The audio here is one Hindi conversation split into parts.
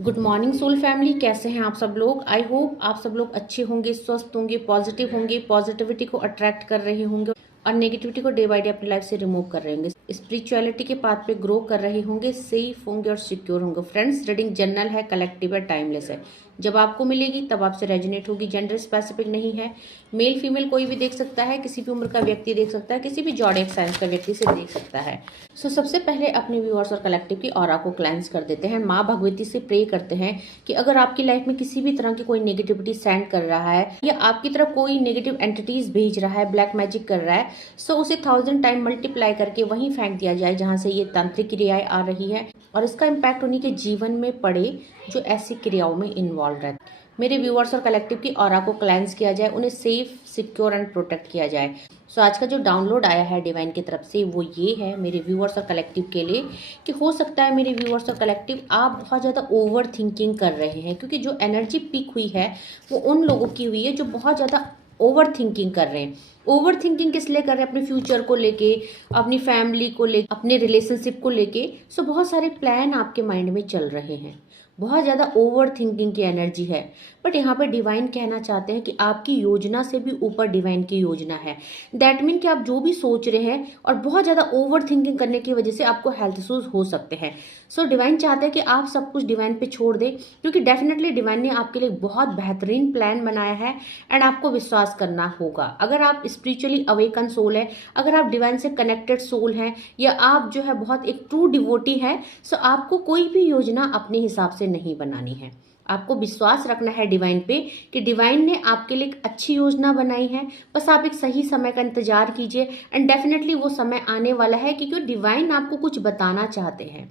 गुड मॉर्निंग सोल फैमिली, कैसे हैं आप सब लोग। आई होप आप सब लोग अच्छे होंगे, स्वस्थ होंगे, पॉजिटिव होंगे, पॉजिटिविटी को अट्रैक्ट कर रहे होंगे और नेगेटिविटी को डे बाय डे अपनी लाइफ से रिमूव कर रहे होंगे, स्पिरिचुअलिटी के पाथ पे ग्रो कर रहे होंगे, सेफ होंगे और सिक्योर होंगे। फ्रेंड्स, रीडिंग जनरल है, कलेक्टिव है, टाइमलेस है। जब आपको मिलेगी तब आपसे रेजोनेट होगी। जेंडर स्पेसिफिक नहीं है, मेल फीमेल कोई भी देख सकता है, किसी भी उम्र का व्यक्ति देख सकता है, किसी भी जॉडिएक साइंस का व्यक्ति से देख सकता है। सबसे पहले अपने व्यूअर्स और कलेक्टिव की ऑरा को क्लेंस कर देते हैं। माँ भगवती से प्रे करते हैं कि अगर आपकी लाइफ में किसी भी तरह की कोई नेगेटिविटी सेंड कर रहा है या आपकी तरफ कोई नेगेटिव एंटिटीज भेज रहा है, ब्लैक मैजिक कर रहा है, सो उसे 1000 टाइम मल्टीप्लाई करके वहीं फेंक दिया जाए जहां से ये तांत्रिक क्रियाएं आ रही है और इसका इम्पैक्ट उन्हीं के जीवन में पड़े जो ऐसी क्रियाओं में इन्वॉल्व रहते हैं। मेरे व्यूअर्स और कलेक्टिव की ऑरा को क्लेंस किया जाए, उन्हें सेफ, सिक्योर एंड प्रोटेक्ट किया जाए। आज का जो डाउनलोड आया है डिवाइन की तरफ से वो ये है मेरे व्यूअर्स और कलेक्टिव के लिए कि हो सकता है मेरे व्यूअर्स और कलेक्टिव आप बहुत ज़्यादा ओवर थिंकिंग कर रहे हैं, क्योंकि जो एनर्जी पीक हुई है वो उन लोगों की हुई है जो बहुत ज़्यादा ओवर थिंकिंग कर रहे हैं। ओवर थिंकिंग किस लिए कर रहे हैं? अपने फ्यूचर को लेके, अपनी फैमिली को लेके, अपने रिलेशनशिप को लेके। बहुत सारे प्लान आपके माइंड में चल रहे हैं, बहुत ज़्यादा ओवर थिंकिंग की एनर्जी है। बट यहाँ पे डिवाइन कहना चाहते हैं कि आपकी योजना से भी ऊपर डिवाइन की योजना है। दैट मीन कि आप जो भी सोच रहे हैं और बहुत ज़्यादा ओवर थिंकिंग करने की वजह से आपको हेल्थ इश्यूज हो सकते हैं। डिवाइन चाहते हैं कि आप सब कुछ डिवाइन पे छोड़ दें, क्योंकि डेफिनेटली डिवाइन ने आपके लिए बहुत बेहतरीन प्लान बनाया है एंड आपको विश्वास करना होगा। अगर आप स्पिरिचुअली अवेकन सोल है, अगर आप डिवाइन से कनेक्टेड सोल हैं, या आप जो है बहुत एक ट्रू डिवोटी है, आपको कोई भी योजना अपने हिसाब से नहीं बनानी है। आपको विश्वास रखना है डिवाइन पे कि डिवाइन ने आपके लिए एक अच्छी योजना बनाई है। बस आप एक सही समय का इंतजार कीजिए एंड डेफिनेटली वो समय आने वाला है, क्योंकि डिवाइन आपको कुछ बताना चाहते हैं।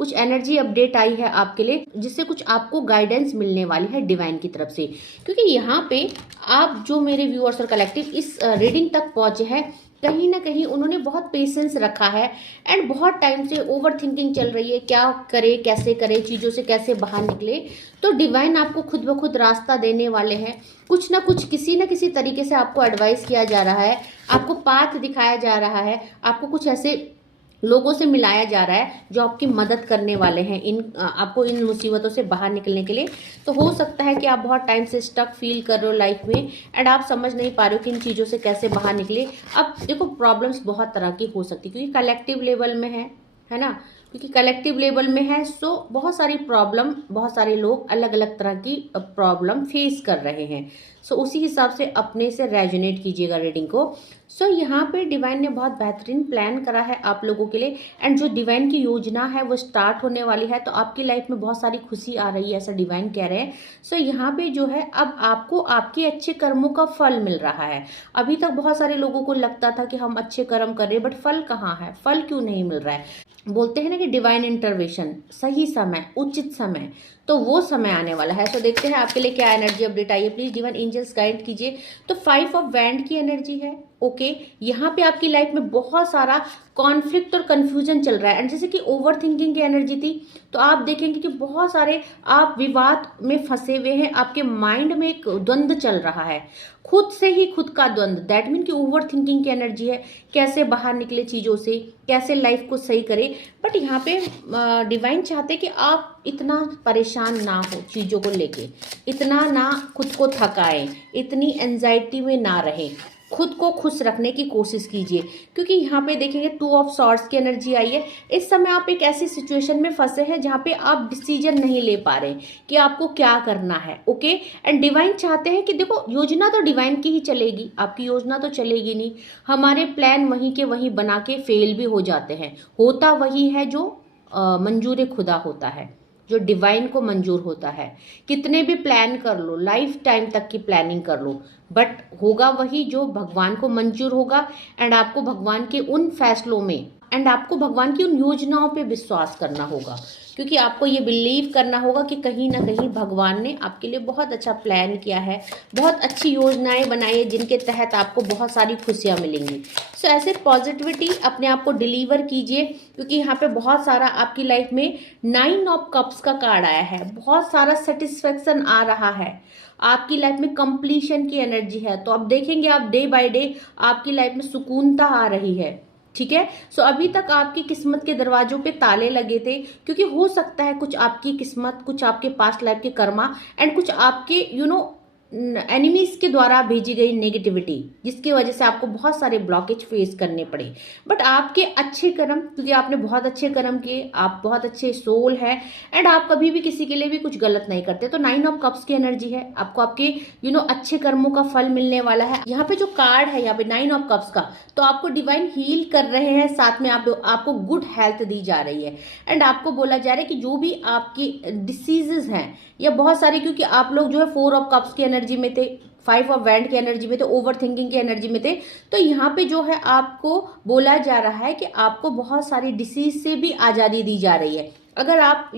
कुछ एनर्जी अपडेट आई है आपके लिए जिससे कुछ आपको गाइडेंस मिलने वाली है डिवाइन की तरफ से। क्योंकि यहाँ पे आप जो मेरे व्यूअर्स और कलेक्टिव इस रीडिंग तक पहुंचे हैं, कहीं ना कहीं उन्होंने बहुत पेशेंस रखा है एंड बहुत टाइम से ओवर थिंकिंग चल रही है, क्या करे, कैसे करे, चीज़ों से कैसे बाहर निकले। डिवाइन आपको खुद ब खुद रास्ता देने वाले हैं। कुछ ना कुछ, किसी न किसी तरीके से आपको एडवाइस किया जा रहा है, आपको पाथ दिखाया जा रहा है, आपको कुछ ऐसे लोगों से मिलाया जा रहा है जो आपकी मदद करने वाले हैं आपको इन मुसीबतों से बाहर निकलने के लिए। हो सकता है कि आप बहुत टाइम से स्टक फील कर रहे हो लाइफ में एंड आप समझ नहीं पा रहे हो कि इन चीज़ों से कैसे बाहर निकले। अब देखो, प्रॉब्लम्स बहुत तरह की हो सकती है, क्योंकि कलेक्टिव लेवल में है ना, क्योंकि कलेक्टिव लेवल में है। बहुत सारी प्रॉब्लम, बहुत सारे लोग अलग अलग तरह की प्रॉब्लम फेस कर रहे हैं। उसी हिसाब से अपने से रेजोनेट कीजिएगा रीडिंग को। यहाँ पे डिवाइन ने बहुत बेहतरीन प्लान करा है आप लोगों के लिए एंड जो डिवाइन की योजना है वो स्टार्ट होने वाली है। आपकी लाइफ में बहुत सारी खुशी आ रही है, ऐसा डिवाइन कह रहे हैं। यहाँ पे जो है अब आपको आपके अच्छे कर्मों का फल मिल रहा है। अभी तक बहुत सारे लोगों को लगता था कि हम अच्छे कर्म कर रहे हैं, बट फल कहाँ है, फल क्यों नहीं मिल रहा है। बोलते हैं ना कि डिवाइन इंटरवेंशन, सही समय, उचित समय, वो समय आने वाला है। देखते हैं आपके लिए क्या एनर्जी अपडेट आई है। प्लीज डिवाइन एंजल्स गाइड कीजिए। 5 ऑफ वैंड की एनर्जी है। ओके, यहाँ पे आपकी लाइफ में बहुत सारा कॉन्फ्लिक्ट और कंफ्यूजन चल रहा है एंड जैसे कि ओवर थिंकिंग की एनर्जी थी, आप देखेंगे कि बहुत सारे आप विवाद में फंसे हुए हैं। आपके माइंड में एक द्वंद्व चल रहा है, खुद से ही खुद का द्वंद्व। दैट मीन कि ओवर थिंकिंग की एनर्जी है, कैसे बाहर निकले चीज़ों से, कैसे लाइफ को सही करें। बट यहाँ पे डिवाइन चाहते हैं कि आप इतना परेशान ना हो चीज़ों को लेके, इतना ना खुद को थकाएं, इतनी एंजाइटी में ना रहें, खुद को खुश रखने की कोशिश कीजिए। क्योंकि यहाँ पे देखेंगे 2 ऑफ सॉर्ड्स की एनर्जी आई है। इस समय आप एक ऐसी सिचुएशन में फंसे हैं जहाँ पे आप डिसीजन नहीं ले पा रहे कि आपको क्या करना है। ओके, एंड डिवाइन चाहते हैं कि देखो, योजना तो डिवाइन की ही चलेगी, आपकी योजना तो चलेगी नहीं। हमारे प्लान वहीं के वहीं बना के फेल भी हो जाते हैं। होता वही है जो मंजूर खुदा होता है, जो डिवाइन को मंजूर होता है। कितने भी प्लान कर लो, लाइफ टाइम तक की प्लानिंग कर लो, बट होगा वही जो भगवान को मंजूर होगा एंड आपको भगवान के उन फैसलों में एंड आपको भगवान की उन योजनाओं पे विश्वास करना होगा। क्योंकि आपको ये बिलीव करना होगा कि कहीं ना कहीं भगवान ने आपके लिए बहुत अच्छा प्लान किया है, बहुत अच्छी योजनाएं बनाई है जिनके तहत आपको बहुत सारी खुशियां मिलेंगी। ऐसे पॉजिटिविटी अपने आप को डिलीवर कीजिए, क्योंकि यहाँ पे बहुत सारा आपकी लाइफ में 9 ऑफ कप्स का कार्ड आया है। बहुत सारा सेटिस्फेक्शन आ रहा है, आपकी लाइफ में कंप्लीशन की एनर्जी है। अब देखेंगे आप डे बाय डे आपकी लाइफ में सुकूनता आ रही है, ठीक है। सो अभी तक आपकी किस्मत के दरवाजों पे ताले लगे थे, क्योंकि हो सकता है कुछ आपकी किस्मत, कुछ आपके पास्ट लाइफ के कर्मा एंड कुछ आपके एनिमीज के द्वारा भेजी गई नेगेटिविटी, जिसकी वजह से आपको बहुत सारे ब्लॉकेज फेस करने पड़े। बट आपके अच्छे कर्म, क्योंकि आपने बहुत अच्छे कर्म किए, आप बहुत अच्छे सोल है एंड आप कभी भी किसी के लिए भी कुछ गलत नहीं करते। तो 9 ऑफ कप्स की एनर्जी है, आपको आपके अच्छे कर्मों का फल मिलने वाला है। यहाँ पे जो कार्ड है, यहाँ पे 9 ऑफ कप्स का, तो आपको डिवाइन हील कर रहे हैं, साथ में आपको गुड हेल्थ दी जा रही है एंड आपको बोला जा रहा है कि जो भी आपकी डिसीजेज हैं या बहुत सारे, क्योंकि आप लोग जो है 4 ऑफ कप्स की एनर्जी में थे, 5 ऑफ वैंड की एनर्जी में थे, ओवर थिंकिंग की एनर्जी में थे। तो यहाँ पे जो है आपको बोला जा रहा है कि आपको बहुत सारी डिसीज से भी आजादी दी जा रही है। अगर आप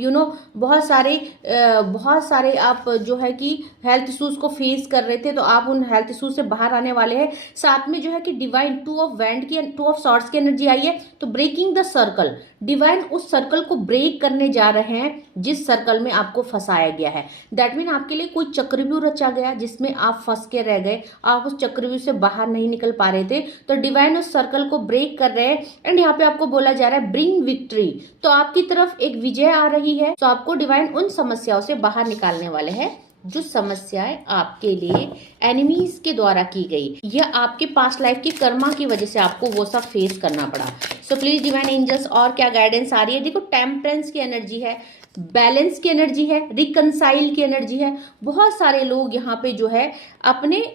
बहुत सारे आप जो है कि हेल्थ इश्यूज को फेस कर रहे थे, तो आप उन हेल्थ इश्यूज से बाहर आने वाले हैं। साथ में जो है कि डिवाइन 2 ऑफ वैंड की, 2 ऑफ सॉर्ड्स की एनर्जी आई है, तो ब्रेकिंग द सर्कल, डिवाइन उस सर्कल को ब्रेक करने जा रहे हैं जिस सर्कल में आपको फंसाया गया है। दैट मीन आपके लिए कोई चक्रव्यूह रचा गया जिसमें आप फंस के रह गए, आप उस चक्रव्यूह से बाहर नहीं निकल पा रहे थे, तो डिवाइन उस सर्कल को ब्रेक कर रहे हैं एंड यहाँ पे आपको बोला जा रहा है ब्रिंग विक्ट्री। तो आपकी तरफ एक विजय आ रही है। तो आपको डिवाइन उन समस्याओं से बाहर निकालने वाले हैं जो समस्याएं आपके लिए एनिमीज के द्वारा की गई या आपके पास्ट लाइफ की कर्मा की वजह से आपको वो सब फेस करना पड़ा। सो प्लीज डिवाइन एंजल्स, और क्या गाइडेंस आ रही है? देखो, टेम्परेंस की एनर्जी है, बैलेंस की एनर्जी है, रिकनसाइल की एनर्जी है। बहुत सारे लोग यहाँ पे जो है अपने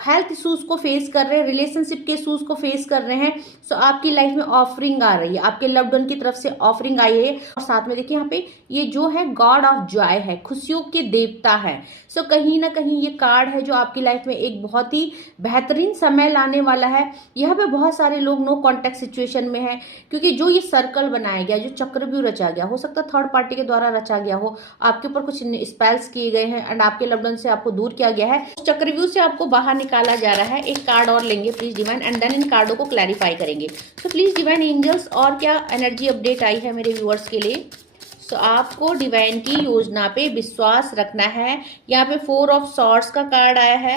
हेल्थ इश्यूज को फेस कर रहे हैं, रिलेशनशिप के इश्यूज को फेस कर रहे हैं। सो आपकी लाइफ में ऑफरिंग आ रही है, आपके लव्ड वन की तरफ से ऑफरिंग आई है। और साथ में देखिए यहाँ पे ये जो है गॉड ऑफ जॉय है, खुशियों के देवता है। सो कहीं ना कहीं ये कार्ड है जो आपकी लाइफ में एक बहुत ही बेहतरीन समय लाने वाला है। यहाँ पे बहुत सारे लोग नो कॉन्टेक्ट सिचुएशन में है, क्योंकि जो ये सर्कल बनाया गया, जो चक्रव्यूह रचा गया, हो सकता है थर्ड पार्टी के द्वारा रचा गया हो, आपके ऊपर कुछ स्पेल्स किए गए हैं एंड आपके लव्ड वन से आपको दूर किया गया है। उस चक्रव्यूह से आपको बाहर निकाला जा रहा है। एक कार्ड और लेंगे please divine and then in कार्डों को क्लैरिफाई करेंगे। तो प्लीज डिवाइन एंजल्स, और क्या एनर्जी अपडेट आई है मेरे व्यूअर्स के लिए? सो आपको डिवाइन की योजना पे विश्वास रखना है। यहाँ पे 4 ऑफ सॉर्ड्स का कार्ड आया है,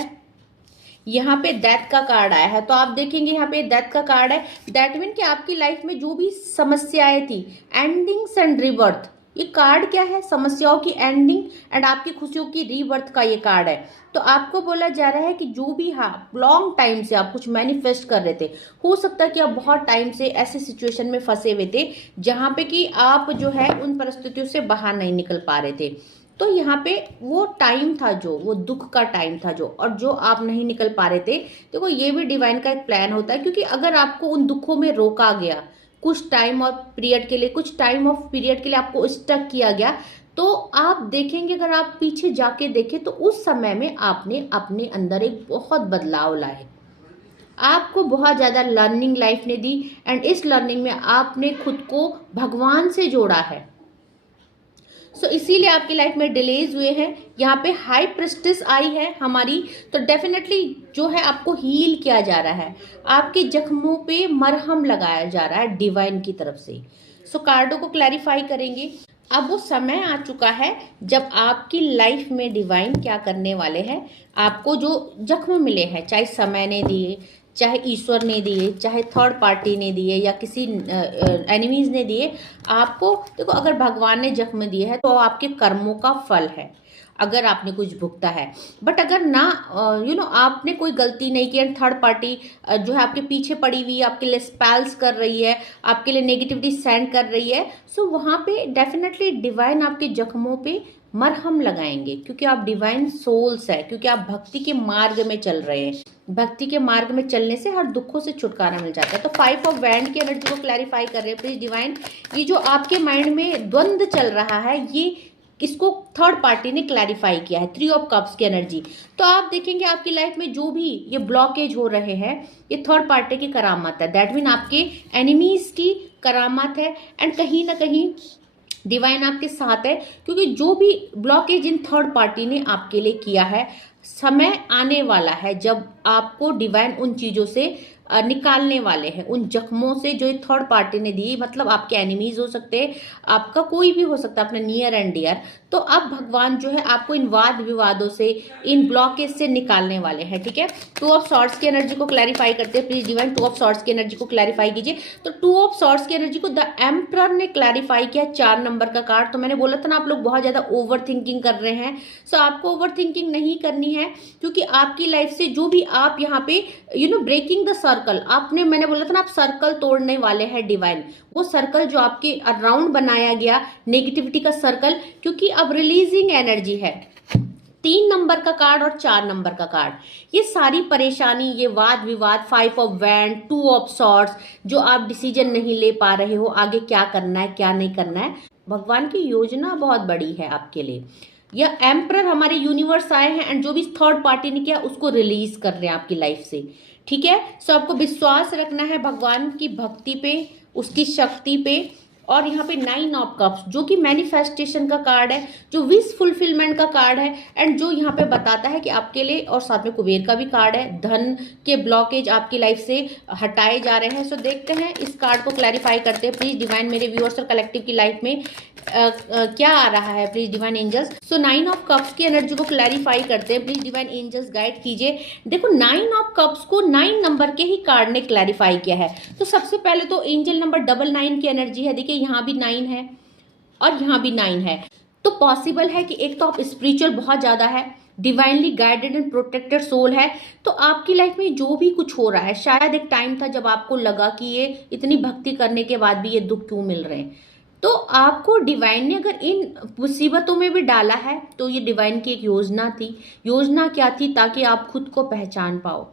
यहाँ पे डेथ का कार्ड आया है। तो आप देखेंगे यहाँ पे डेथ का कार्ड है। दैट मीन कि आपकी लाइफ में जो भी समस्याएं थी, एंडिंग्स एंड रिबर्थ, ये कार्ड क्या है? समस्याओं की एंडिंग एंड आपकी खुशियों की रीबर्थ का ये कार्ड है। तो आपको बोला जा रहा है कि जो भी लॉन्ग टाइम से आप कुछ मैनिफेस्ट कर रहे थे, हो सकता है कि आप बहुत टाइम से ऐसे सिचुएशन में फंसे हुए थे जहां पे कि आप जो है उन परिस्थितियों से बाहर नहीं निकल पा रहे थे। तो यहाँ पे वो टाइम था, जो वो दुख का टाइम था, और जो आप नहीं निकल पा रहे थे। देखो, ये भी डिवाइन का एक प्लान होता है, क्योंकि अगर आपको उन दुखों में रोका गया कुछ टाइम ऑफ पीरियड के लिए, आपको स्टक किया गया, तो आप देखेंगे, अगर आप पीछे जाके देखें तो उस समय में आपने अपने अंदर एक बहुत बदलाव लाए, आपको बहुत ज्यादा लर्निंग लाइफ ने दी एंड इस लर्निंग में आपने खुद को भगवान से जोड़ा है। सो इसीलिए आपकी लाइफ में डिलेज हुए हैं। यहाँ पे हाई प्रिस्टेस आई है हमारी, तो डेफिनेटली जो है आपको हील किया जा रहा है, आपके जख्मों पे मरहम लगाया जा रहा है डिवाइन की तरफ से। सो कार्डों को क्लैरिफाई करेंगे। अब वो समय आ चुका है जब आपकी लाइफ में डिवाइन क्या करने वाले हैं। आपको जो जख्म मिले हैं, चाहे समय ने दिए, चाहे ईश्वर ने दिए, चाहे थर्ड पार्टी ने दिए या किसी एनिमीज ने दिए, आपको देखो, अगर भगवान ने जख्म दिए हैं तो आपके कर्मों का फल है, अगर आपने कुछ भुगता है। बट अगर ना आपने कोई गलती नहीं की, थर्ड पार्टी जो है आपके पीछे पड़ी हुई है, आपके लिए स्पेल्स कर रही है, आपके लिए नेगेटिविटी सेंड कर रही है, सो वहाँ पे डेफिनेटली डिवाइन आपके जख्मों पे मरहम लगाएंगे, क्योंकि आप डिवाइन सोल्स है, क्योंकि आप भक्ति के मार्ग में चल रहे हैं। भक्ति के मार्ग में चलने से हर दुखों से छुटकारा मिल जाता है। तो 5 ऑफ वैंड की एनर्जी को क्लैरिफाई कर रहे हैं प्लीज डिवाइन। ये जो आपके माइंड में द्वंद्व चल रहा है, ये इसको थर्ड पार्टी ने क्लैरिफाई किया है। 3 ऑफ कप्स की एनर्जी। तो आप देखेंगे आपकी लाइफ में जो भी ये ब्लॉकेज हो रहे हैं, ये थर्ड पार्टी की करामात है। दैट मीन आपके एनिमीज की करामात है एंड कहीं ना कहीं डिवाइन आपके साथ है, क्योंकि जो भी ब्लॉकेज इन थर्ड पार्टी ने आपके लिए किया है, समय आने वाला है जब आपको डिवाइन उन चीजों से निकालने वाले हैं, उन जख्मों से जो थर्ड पार्टी ने दी, मतलब आपके एनिमीज हो सकते हैं, आपका कोई भी हो सकता है, अपना नियर एंड डियर। तो अब भगवान जो है आपको इन वाद विवादों से, इन ब्लॉकेज से निकालने वाले हैं, ठीक है। टू ऑफ सॉर्ड्स की एनर्जी को क्लैरिफाई करते हैं please divine, two of swords की एनर्जी को क्लैरिफाई कीजिए। तो टू ऑफ सॉर्ड्स की एनर्जी को द एम्परर ने क्लैरिफाई किया, 4 नंबर का कार्ड। तो मैंने बोला था ना आप लोग बहुत ज्यादा ओवर थिंकिंग कर रहे हैं। सो आपको ओवर थिंकिंग नहीं करनी है, क्योंकि आपकी लाइफ से जो भी आप यहाँ पे ब्रेकिंग द सर्कल, आपने, मैंने बोला था ना आप सर्कल तोड़ने वाले हैं डिवाइन, वो सर्कल जो आपके अराउंड बनाया गया नेगेटिविटी का सर्कल, क्योंकि अब रिलीजिंग एनर्जी है। 3 नंबर का कार्ड और 4 नंबर का कार्ड, ये सारी परेशानी, ये वाद विवाद, 5 ऑफ वैंड, 2 ऑफ सॉर्ड्स, जो आप डिसीजन नहीं ले पा रहे हो आगे क्या करना है क्या नहीं करना है, भगवान की योजना बहुत बड़ी है आपके लिए। यह एम्परर हमारे यूनिवर्स आए हैं एंड जो भी थर्ड पार्टी ने किया उसको रिलीज कर रहे हैं आपकी लाइफ से, ठीक है। सो आपको विश्वास रखना है भगवान की भक्ति पे, उसकी शक्ति पे। और यहाँ पे 9 ऑफ कप्स जो कि मैनिफेस्टेशन का कार्ड है, जो विश फुलफिलमेंट का कार्ड है, एंड जो यहाँ पे बताता है कि आपके लिए, और साथ में कुबेर का भी कार्ड है, धन के ब्लॉकेज आपकी लाइफ से हटाए जा रहे हैं। सो देखते हैं इस कार्ड को क्लैरिफाई करते हैं प्लीज डिवाइन, मेरे व्यूअर्स और कलेक्टिव की लाइफ में क्या आ रहा है please divine angels. So 9 of cups की एनर्जी को क्लैरिफाई करते हैं प्लीज डिवाइन एंजल्स, गाइड कीजिए। देखो 9 ऑफ कप्स को 9 नंबर के ही कार्ड ने क्लैरिफाई किया है। तो सबसे पहले तो एंजल नंबर 99 की एनर्जी है, देखिए यहाँ भी 9 है और यहाँ भी 9 है। तो पॉसिबल है कि एक तो आप स्पिरिचुअल बहुत ज्यादा है, divinely guided and protected soul है। तो आपकी लाइफ में जो भी कुछ हो रहा है, शायद एक टाइम था जब आपको लगा कि ये इतनी भक्ति करने के बाद भी ये दुख क्यों मिल रहे हैं। तो आपको डिवाइन ने अगर इन मुसीबतों में भी डाला है तो ये डिवाइन की एक योजना थी। योजना क्या थी? ताकि आप खुद को पहचान पाओ,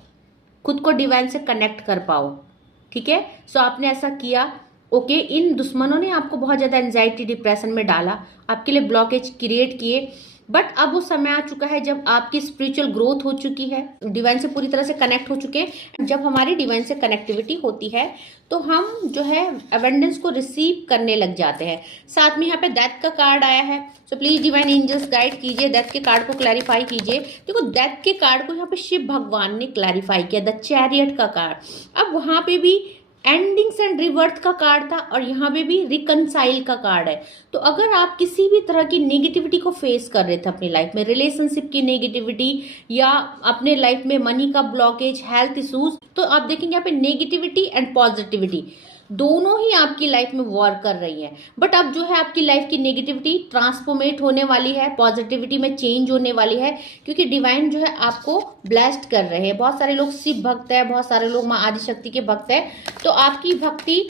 खुद को डिवाइन से कनेक्ट कर पाओ, ठीक है। सो आपने ऐसा किया, ओके। इन दुश्मनों ने आपको बहुत ज्यादा एंजाइटी डिप्रेशन में डाला, आपके लिए ब्लॉकेज क्रिएट किए, बट अब वो समय आ चुका है जब आपकी स्पिरिचुअल ग्रोथ हो चुकी है, डिवाइन से पूरी तरह से कनेक्ट हो चुके हैं। जब हमारी डिवाइन से कनेक्टिविटी होती है तो हम जो है अवेंडेंस को रिसीव करने लग जाते हैं। साथ में यहाँ पे डेथ का कार्ड आया है। So please divine angels guide कीजिए, डेथ के कार्ड को क्लैरिफाई कीजिए। देखो डेथ के कार्ड को यहाँ पे शिव भगवान ने क्लैरिफाई किया, द चैरियट का कार्ड। अब वहां पे भी एंडिंग्स एंड रिवर्थ का कार्ड था और यहाँ पे भी रिकनसाइल का कार्ड है। तो अगर आप किसी भी तरह की नेगेटिविटी को फेस कर रहे थे अपनी लाइफ में, रिलेशनशिप की नेगेटिविटी या अपने लाइफ में मनी का ब्लॉकेज, हेल्थ इश्यूज, तो आप देखेंगे यहाँ पे नेगेटिविटी एंड पॉजिटिविटी दोनों ही आपकी लाइफ में वर्क कर रही है। बट अब जो है आपकी लाइफ की नेगेटिविटी ट्रांसफॉर्मेट होने वाली है, पॉजिटिविटी में चेंज होने वाली है, क्योंकि डिवाइन जो है आपको ब्लेस्ड कर रहे हैं। बहुत सारे लोग शिव भक्त है, बहुत सारे लोग माँ आदिशक्ति के भक्त है। तो आपकी भक्ति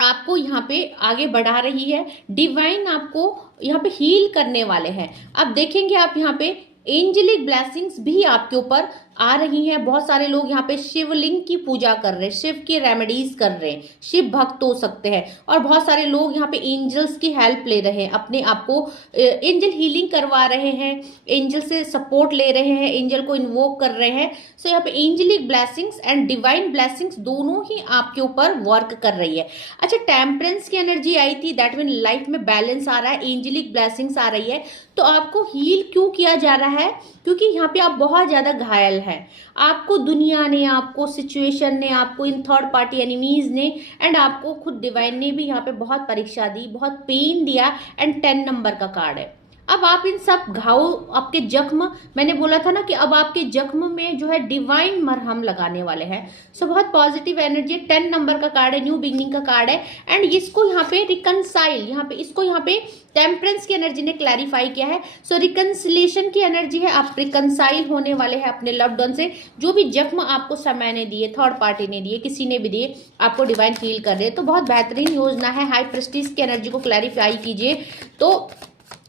आपको यहाँ पे आगे बढ़ा रही है, डिवाइन आपको यहाँ पे हील करने वाले हैं। अब देखेंगे आप यहाँ पे एंजेलिक ब्लेसिंग्स भी आपके ऊपर आ रही हैं। बहुत सारे लोग यहाँ पे शिवलिंग की पूजा कर रहे हैं, शिव की रेमेडीज कर रहे हैं, शिव भक्त हो सकते हैं। और बहुत सारे लोग यहाँ पे एंजल्स की हेल्प ले रहे हैं, अपने आप को एंजल हीलिंग करवा रहे हैं, एंजल से सपोर्ट ले रहे हैं, एंजल को इन्वोक कर रहे हैं। सो यहाँ पे angelic blessings and divine blessings दोनों ही आपके ऊपर वर्क कर रही है। अच्छा, टेम्परेंस की एनर्जी आई थी, दैट मीन लाइफ में बैलेंस आ रहा है, एंजेलिक ब्लेसिंग्स आ रही है। तो आपको हील क्यों किया जा रहा है? क्योंकि यहाँ पे आप बहुत ज्यादा घायल हैं, आपको दुनिया ने, आपको सिचुएशन ने, आपको इन थर्ड पार्टी एनिमीज ने एंड आपको खुद डिवाइन ने भी यहाँ पे बहुत परीक्षा दी, बहुत पेन दिया। एंड 10 नंबर का कार्ड है। अब आप इन सब घाव, आपके जख्म, मैंने बोला था ना कि अब आपके जख्म में जो है डिवाइन मरहम लगाने वाले हैं। सो बहुत पॉजिटिव एनर्जी। 10 नंबर का कार्ड है, न्यू बिगनिंग का कार्ड है। एंड इसको यहाँ पे रिकनसाइल, यहाँ पे इसको यहाँ पे टेम्परेंस की एनर्जी ने क्लैरिफाई किया है। सो रिकनसिलेशन की एनर्जी है, आप रिकनसाइल होने वाले हैं अपने लव्ड वन से। जो भी जख्म आपको समय ने दिए, थर्ड पार्टी ने दिए, किसी ने भी दिए, आपको डिवाइन हील कर रहे हैं। तो बहुत बेहतरीन योजना है। हाई प्रेस्टीज की एनर्जी को क्लैरिफाई कीजिए। तो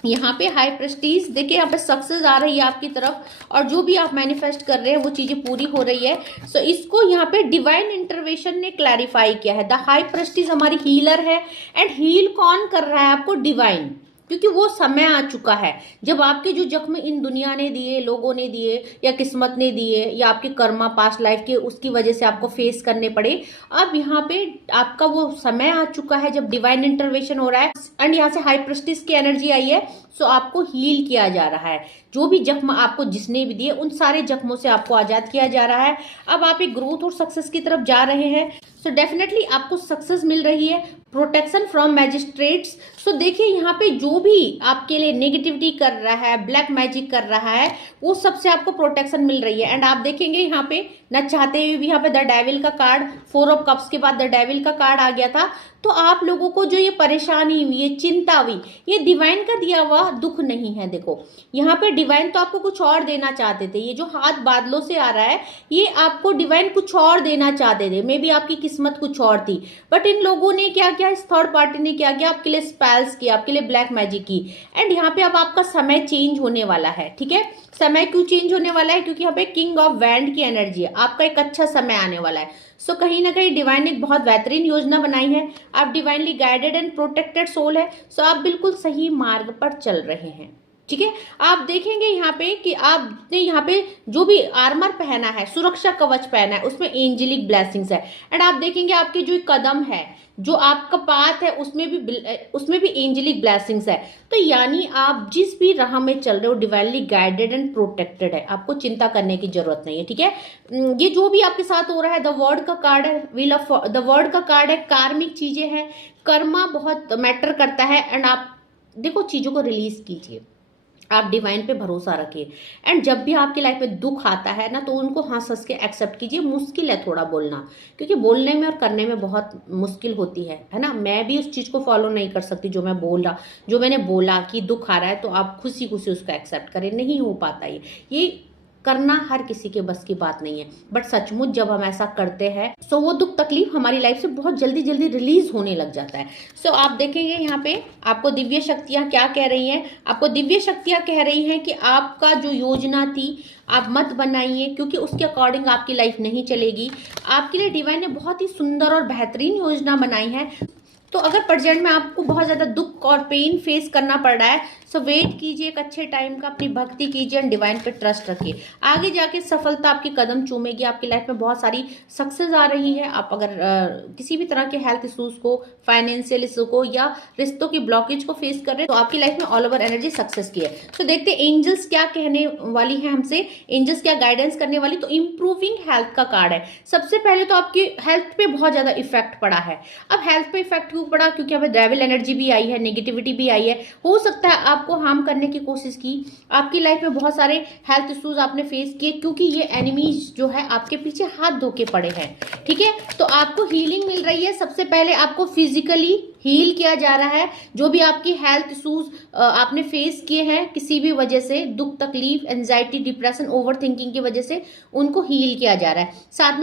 यहाँ पे हाई प्रेस्टीज, देखिए यहाँ पे सक्सेस आ रही है आपकी तरफ, और जो भी आप मैनिफेस्ट कर रहे हैं वो चीजें पूरी हो रही है। सो इसको यहाँ पे डिवाइन इंटरवेंशन ने क्लैरिफाई किया है। द हाई प्रेस्टीज हमारी हीलर है, एंड हील कौन कर रहा है आपको? डिवाइन। क्योंकि वो समय आ चुका है जब आपके जो जख्म इन दुनिया ने दिए, लोगों ने दिए, या किस्मत ने दिए, या आपके कर्मा पास्ट लाइफ के उसकी वजह से आपको फेस करने पड़े, अब यहाँ पे आपका वो समय आ चुका है जब डिवाइन इंटरवेंशन हो रहा है। एंड यहाँ से हाई प्रेस्टीज की एनर्जी आई है। सो आपको हील किया जा रहा है। जो भी जख्म आपको जिसने भी दिए उन सारे जख्मों से आपको आजाद किया जा रहा है। अब आप एक ग्रोथ और सक्सेस की तरफ जा रहे हैं। सो डेफिनेटली आपको सक्सेस मिल रही है। Protection from magistrates. सो देखिए यहाँ पे जो भी आपके लिए नेगेटिविटी कर रहा है, ब्लैक मैजिक कर रहा है, वो सबसे आपको प्रोटेक्शन मिल रही है। एंड आप देखेंगे यहाँ पे न चाहते हुए भी यहाँ पे द डेविल का कार्ड, 4 ऑफ कप्स के बाद द डेविल का कार्ड आ गया था। तो आप लोगों को जो ये परेशानी हुई, ये चिंता हुई, ये डिवाइन का दिया हुआ दुख नहीं है। देखो यहाँ पे डिवाइन तो आपको कुछ और देना चाहते थे। ये जो हाथ बादलों से आ रहा है, ये आपको डिवाइन कुछ और देना चाहते थे। मे बी आपकी किस्मत कुछ और थी, बट इन लोगों ने क्या किया, इस थर्ड पार्टी ने क्या किया, आपके लिए स्पेल्स किया, आपके लिए ब्लैक मैजिक की। एंड यहाँ पे अब आपका समय चेंज होने वाला है। ठीक है, समय क्यों चेंज होने वाला है, क्योंकि यहाँ पे किंग ऑफ वैंड की एनर्जी है। आपका एक अच्छा समय आने वाला है। सो कहीं ना कहीं डिवाइन एक बहुत बेहतरीन योजना बनाई है। आप divinely guided and protected soul है। सो आप बिल्कुल सही मार्ग पर चल रहे हैं। ठीक है, आप देखेंगे यहाँ पे कि आपने यहाँ पे जो भी आर्मर पहना है, सुरक्षा कवच पहना है, उसमें एंजेलिक ब्लेसिंग्स है। एंड आप देखेंगे आपके जो कदम है, जो आपका पाथ है, उसमें भी एंजेलिक ब्लेसिंग्स है। तो यानी आप जिस भी राह में चल रहे हो डिवाइनली गाइडेड एंड प्रोटेक्टेड है। आपको चिंता करने की जरूरत नहीं है। ठीक है, ये जो भी आपके साथ हो रहा है, द वर्ड का कार्ड है, व्हील ऑफ द वर्ड का कार्ड है, कार्मिक चीजें हैं, कर्मा बहुत मैटर करता है। एंड आप देखो चीजों को रिलीज कीजिए, आप डिवाइन पे भरोसा रखिए। एंड जब भी आपकी लाइफ में दुख आता है ना, तो उनको हंस हंस के एक्सेप्ट कीजिए। मुश्किल है थोड़ा बोलना, क्योंकि बोलने में और करने में बहुत मुश्किल होती है ना। मैं भी उस चीज़ को फॉलो नहीं कर सकती जो मैं बोल रहा, जो मैंने बोला कि दुख आ रहा है तो आप खुशी खुशी उसको एक्सेप्ट करें, नहीं हो पाता ये करना हर किसी के बस की बात नहीं है। बट सचमुच जब हम ऐसा करते हैं तो वो दुख तकलीफ हमारी लाइफ से बहुत जल्दी जल्दी रिलीज होने लग जाता है। सो आप देखेंगे यहाँ पे आपको दिव्य शक्तियाँ क्या कह रही हैं। आपको दिव्य शक्तियाँ कह रही हैं कि आपका जो योजना थी आप मत बनाइए, क्योंकि उसके अकॉर्डिंग आपकी लाइफ नहीं चलेगी। आपके लिए डिवाइन ने बहुत ही सुंदर और बेहतरीन योजना बनाई है। तो अगर प्रेजेंट में आपको बहुत ज़्यादा दुख और पेन फेस करना पड़ रहा है, सो वेट कीजिए एक अच्छे टाइम का, अपनी भक्ति कीजिए, डिवाइन पे ट्रस्ट रखिए। आगे जाके सफलता आपकी कदम चूमेगी। आपकी लाइफ में बहुत सारी सक्सेस आ रही है। आप अगर किसी भी तरह के हेल्थ इशूज को, फाइनेंशियल इशू को या रिश्तों की ब्लॉकेज को फेस कर रहे हैं, तो आपकी लाइफ में ऑल ओवर एनर्जी सक्सेस की है। तो देखते एंजल्स क्या कहने वाली है हमसे, एंजल्स क्या गाइडेंस करने वाली। तो इंप्रूविंग हेल्थ का कार्ड है। सबसे पहले तो आपकी हेल्थ पे बहुत ज्यादा इफेक्ट पड़ा है। अब हेल्थ पे इफेक्ट क्यों पड़ा, क्योंकि हमें डेविल एनर्जी भी आई है, नेगेटिविटी भी आई है। हो सकता है आपको हार्म करने की कोशिश की, आपकी लाइफ में बहुत सारे हेल्थ इश्यूज आपने फेस किए, क्योंकि ये एनिमीज जो है आपके पीछे हाथ धो के पड़े हैं। ठीक है, तो आपको हीलिंग मिल रही है। सबसे पहले आपको फिजिकली हील किया जा रहा है। जो भी आपकी हेल्थ इश्यूज आपने फेस किए हैं किसी भी वजह से, दुख तकलीफ, एंजाइटी, डिप्रेशन, ओवर थिंकिंग की वजह से, उनको हील किया जा रहा है। साथ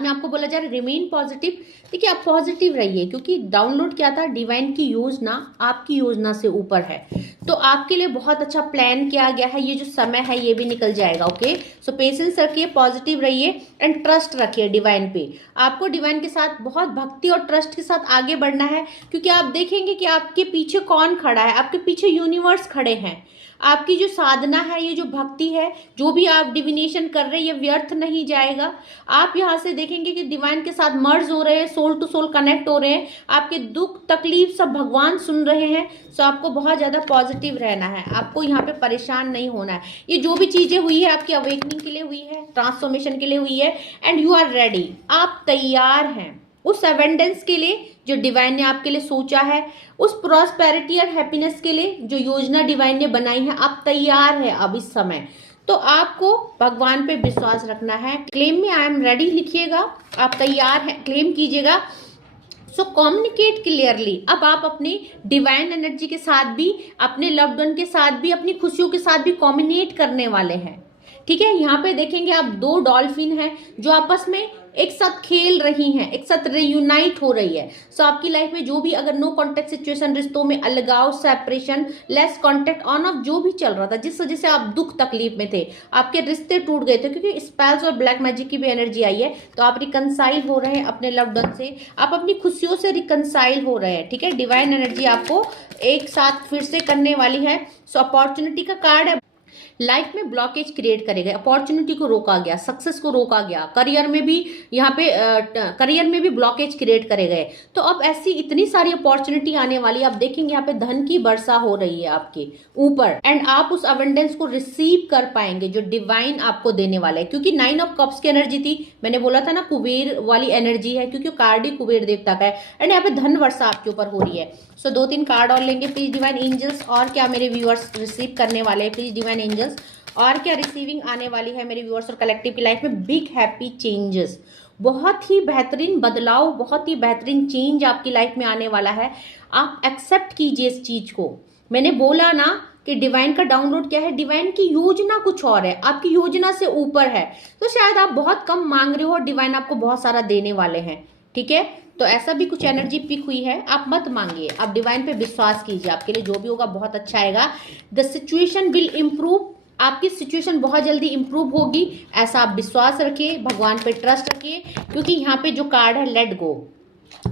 में आपको बोला जा रहा है रिमेन पॉजिटिव। देखिए आप पॉजिटिव रहिए, क्योंकि डाउनलोड क्या था, डिवाइन की योजना आपकी योजना से ऊपर है। तो आपके लिए बहुत अच्छा प्लान किया गया है। ये जो समय है ये भी निकल जाएगा। ओके, सो पेशेंस रखिए, पॉजिटिव रहिए एंड ट्रस्ट रखिए डिवाइन पे। आपको डिवाइन के साथ बहुत भक्ति और ट्रस्ट के साथ आगे बढ़ना है, क्योंकि आप देखेंगे कि आपके पीछे कौन खड़ा है। आपके पीछे यूनिवर्स खड़े हैं। आपकी जो साधना है, ये जो भक्ति है, जो भी आप डिविनेशन कर रहे हैं, ये व्यर्थ नहीं जाएगा। आप यहाँ से देखेंगे कि डिवाइन के साथ मर्ज हो रहे हैं, सोल टू सोल कनेक्ट हो रहे हैं। आपके दुख तकलीफ सब भगवान सुन रहे हैं। सो आपको बहुत ज्यादा पॉजिटिव रहना है। आपको यहाँ पे परेशान नहीं होना है। ये जो भी चीजें हुई है आपकी अवेकनिंग के लिए हुई है, ट्रांसफॉर्मेशन के लिए हुई है। एंड यू आर रेडी, आप तैयार हैं उस एवेंडेंस के लिए जो डिवाइन ने आपके लिए सोचा है, उस प्रॉस्पेरिटी और हैप्पीनेस के लिए जो योजना डिवाइन ने बनाई है। आप तैयार है अब इस समय। तो आपको भगवान पे विश्वास रखना है। क्लेम में आई एम रेडी लिखिएगा, आप तैयार हैं, क्लेम कीजिएगा। सो कम्युनिकेट क्लियरली। अब आप अपनी डिवाइन एनर्जी के साथ भी, अपने लव्ड वन के साथ भी, अपनी खुशियों के साथ भी कम्युनिकेट करने वाले हैं। ठीक है, यहाँ पे देखेंगे आप 2 डॉल्फिन हैं जो आपस में एक साथ खेल रही हैं, एक साथ रियूनाइट हो रही है। सो आपकी लाइफ में जो भी अगर नो कॉन्टेक्ट सिचुएशन, रिश्तों में अलगाव, separation, less contact, on off जो भी चल रहा था, जिस वजह से आप दुख तकलीफ में थे, आपके रिश्ते टूट गए थे, क्योंकि स्पेल्स और ब्लैक मैजिक की भी एनर्जी आई है। तो आप रिकनसाइल हो रहे हैं अपने लव्ड वन से, आप अपनी खुशियों से रिकनसाइल हो रहे हैं। ठीक है, डिवाइन एनर्जी आपको एक साथ फिर से करने वाली है। सो अपॉर्चुनिटी का कार्ड है। लाइफ में ब्लॉकेज क्रिएट करेगा, अपॉर्चुनिटी को रोका गया, सक्सेस को रोका गया, करियर में भी यहाँ पे करियर में भी ब्लॉकेज क्रिएट करे गए। तो अब ऐसी इतनी सारी अपॉर्चुनिटी आने वाली है। आप देखेंगे यहाँ पे धन की वर्षा हो रही है आपके ऊपर, एंड आप उस अबंडेंस को रिसीव कर पाएंगे जो डिवाइन आपको देने वाला है। क्योंकि 9 ऑफ कप्स की एनर्जी थी, मैंने बोला था ना कुबेर वाली एनर्जी है, क्योंकि कार्ड ही कुबेर देवता का है, एंड यहाँ पे धन वर्षा आपके ऊपर हो रही है। सो 2-3 कार्ड और लेंगे प्लीज डिवाइन एंजल्स। और क्या मेरे व्यूअर्स रिसीव करने वाले हैं प्लीज डिवाइन एंजल्स, और क्या रिसीविंग आने वाली है मेरे व्यूअर्स और कलेक्टिव की लाइफ में। बिग हैप्पी चेंजेस, बहुत ही बेहतरीन बदलाव, बहुत ही बेहतरीन चेंज आपकी लाइफ में आने वाला है। आप एक्सेप्ट कीजिए इस चीज को। मैंने बोला ना कि डिवाइन का डाउनलोड क्या है, डिवाइन की योजना कुछ और है, आपकी योजना से ऊपर है। तो शायद आप बहुत कम मांग रहे हो और डिवाइन आपको बहुत सारा देने वाले हैं, ठीक है। तो ऐसा भी कुछ एनर्जी पिक हुई है। आप मत मांगिए, आप डिवाइन पे विश्वास कीजिए, आपके लिए जो भी होगा बहुत अच्छा आएगा। द सिचुएशन विल इम्प्रूव, आपकी सिचुएशन बहुत जल्दी इंप्रूव होगी, ऐसा आप विश्वास रखिए, भगवान पे ट्रस्ट रखिए। क्योंकि यहाँ पे जो कार्ड है लेट गो,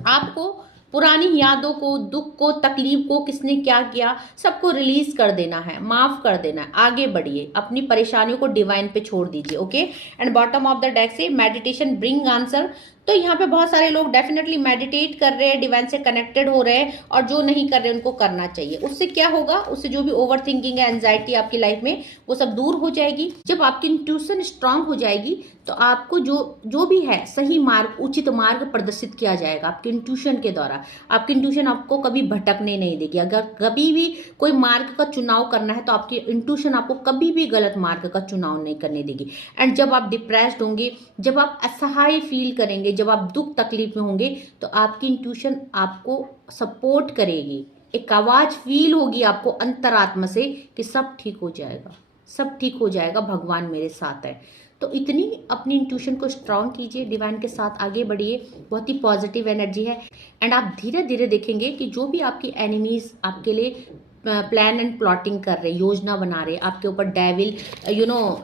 आपको पुरानी यादों को, दुख को, तकलीफ को, किसने क्या किया, सबको रिलीज कर देना है, माफ कर देना है, आगे बढ़िए, अपनी परेशानियों को डिवाइन पे छोड़ दीजिए, okay. And bottom of the deck से मेडिटेशन ब्रिंग आंसर। तो यहाँ पे बहुत सारे लोग डेफिनेटली मेडिटेट कर रहे हैं, डिवाइन से कनेक्टेड हो रहे हैं, और जो नहीं कर रहे उनको करना चाहिए। उससे क्या होगा, उससे जो भी ओवर थिंकिंग है, एंजाइटी आपकी लाइफ में, वो सब दूर हो जाएगी। जब आपकी इंट्यूशन स्ट्रांग हो जाएगी तो आपको जो भी है सही मार्ग, उचित मार्ग प्रदर्शित किया जाएगा आपके इंट्यूशन के द्वारा। आपकी इंट्यूशन आपको कभी भटकने नहीं देगी। अगर कभी भी कोई मार्ग का चुनाव करना है तो आपकी इंट्यूशन आपको कभी भी गलत मार्ग का चुनाव नहीं करने देगी। एंड जब आप डिप्रेस्ड होंगे, जब आप असहाय फील करेंगे, जब आप दुख तकलीफ में होंगे, तो आपकी इंट्यूशन आपको सपोर्ट करेगी। एक आवाज फील होगी आपको अंतरात्मा से कि सब ठीक हो जाएगा, सब ठीक हो जाएगा, भगवान मेरे साथ है। तो इतनी अपनी इंट्यूशन को स्ट्रांग कीजिए, डिवाइन के साथ आगे बढ़िए, बहुत ही पॉजिटिव एनर्जी है। एंड आप धीरे धीरे देखेंगे कि जो भी आपकी एनिमीज आपके लिए प्लान एंड प्लॉटिंग कर रहे, योजना बना रहे, आपके ऊपर डेविल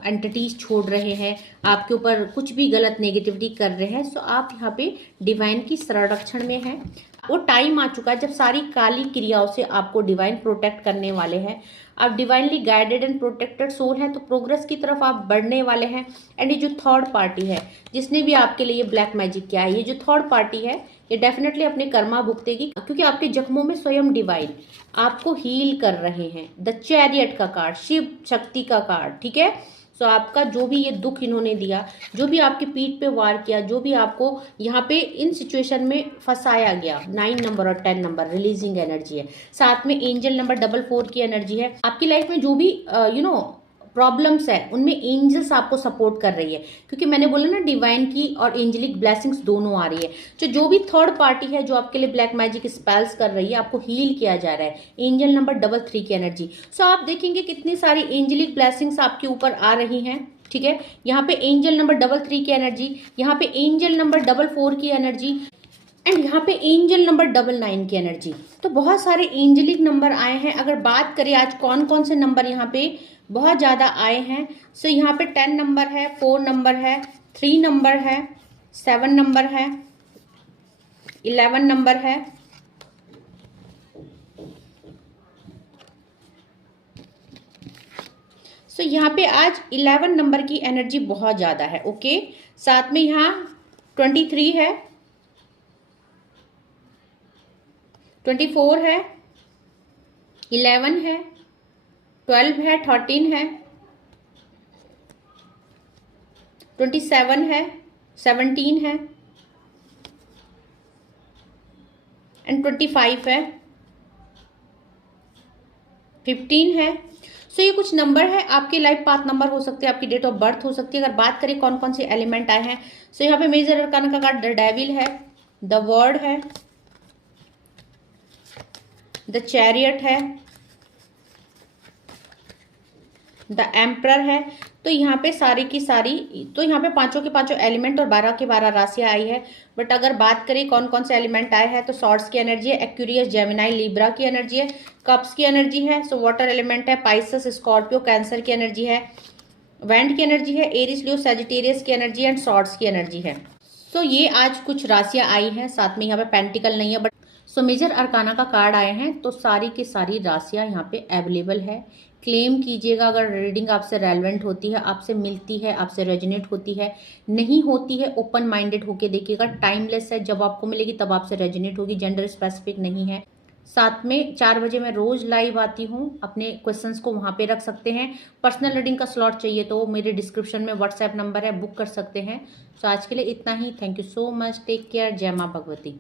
एंटिटीज छोड़ रहे हैं, आपके ऊपर कुछ भी गलत नेगेटिविटी कर रहे हैं, सो आप यहाँ पे डिवाइन की संरक्षण में हैं। वो टाइम आ चुका है जब सारी काली क्रियाओं से आपको डिवाइन प्रोटेक्ट करने वाले हैं। आप divinely guided and protected soul हैं, तो प्रोग्रेस की तरफ आप बढ़ने वाले हैं। एंड ये जो थर्ड पार्टी है जिसने भी आपके लिए ब्लैक मैजिक किया है, ये जो थर्ड पार्टी है, ये डेफिनेटली अपने कर्मा भुगतेगी, क्योंकि आपके जख्मों में स्वयं डिवाइन आपको हील कर रहे हैं। द चैरियट का कार्ड, शिव शक्ति का कार्ड, ठीक है। सो आपका जो भी ये दुख इन्होंने दिया, जो भी आपकी पीठ पे वार किया, जो भी आपको यहाँ पे इन सिचुएशन में फंसाया गया, 9 नंबर और 10 नंबर रिलीजिंग एनर्जी है, साथ में एंजल नंबर 44 की एनर्जी है। आपकी लाइफ में जो भी प्रॉब्लम्स है उनमें एंजल्स आपको सपोर्ट कर रही है, क्योंकि मैंने बोला ना डिवाइन की और एंजलिक ब्लेसिंग्स दोनों आ रही है। जो भी थर्ड पार्टी है जो आपके लिए ब्लैक मैजिक स्पेल्स कर रही है, आपको हील किया जा रहा है, एंजल नंबर 33 की एनर्जी। सो आप देखेंगे कितनी सारी एंजलिक ब्लेसिंग्स आपके ऊपर आ रही हैं, ठीक है। यहाँ पे एंजल नंबर 33 की एनर्जी, यहाँ पे एंजल नंबर 44 की एनर्जी, एंड यहाँ पे एंजल नंबर 99 की एनर्जी। तो बहुत सारे एंजलिक नंबर आए हैं। अगर बात करें आज कौन कौन से नंबर यहाँ पे बहुत ज़्यादा आए हैं, सो यहाँ पे 10 नंबर है, 4 नंबर है, 3 नंबर है, 7 नंबर है, 11 नंबर है, सो यहाँ पे आज 11 नंबर की एनर्जी बहुत ज़्यादा है, ओके। साथ में यहाँ 23 है, 24 है, 11 है, 12 है, 13 है, 27 है, 17 है, एंड 25 है, 15 है। सो ये कुछ नंबर है, आपके लाइफ पाथ नंबर हो सकते हैं, आपकी डेट ऑफ बर्थ हो सकती है। अगर बात करें कौन कौन से एलिमेंट आए हैं, सो यहाँ पे मेजर अरकाना का कार्ड द डेविल है, द वर्ड है, द चैरियट है, द एम्परर है। तो यहाँ पे सारी की सारी, तो यहाँ पे पांचों के पांचों एलिमेंट और 12 के 12 राशियां आई है। बट अगर बात करें कौन कौन से एलिमेंट आए हैं, तो सॉर्ड्स की एनर्जी है, एक्यूरियस, जेमिनाई, लिब्रा की एनर्जी है, कप्स की एनर्जी है, सो वाटर एलिमेंट है, पाइसस, स्कॉर्पियो, कैंसर की एनर्जी है, वेंट की एनर्जी है, एरिस, लियो, सैजिटेरियस की एनर्जी एंड सॉर्ड्स की एनर्जी है। सो ये आज कुछ राशियां आई हैं। साथ में यहाँ पे पेंटिकल नहीं है, बट सो मेजर अरकाना का कार्ड आए हैं, तो सारी की सारी राशियां यहाँ पे अवेलेबल है। क्लेम कीजिएगा अगर रीडिंग आपसे रेलेवेंट होती है, आपसे मिलती है, आपसे रेजोनेट होती है। नहीं होती है, ओपन माइंडेड होके देखिएगा। टाइमलेस है, जब आपको मिलेगी तब आपसे रेजोनेट होगी, जेंडर स्पेसिफिक नहीं है। साथ में 4 बजे मैं रोज लाइव आती हूँ, अपने क्वेश्चंस को वहां पे रख सकते हैं। पर्सनल रीडिंग का स्लॉट चाहिए तो मेरे डिस्क्रिप्शन में व्हाट्सएप नंबर है, बुक कर सकते हैं। तो आज के लिए इतना ही। Thank you so much, take care, जय माँ भगवती।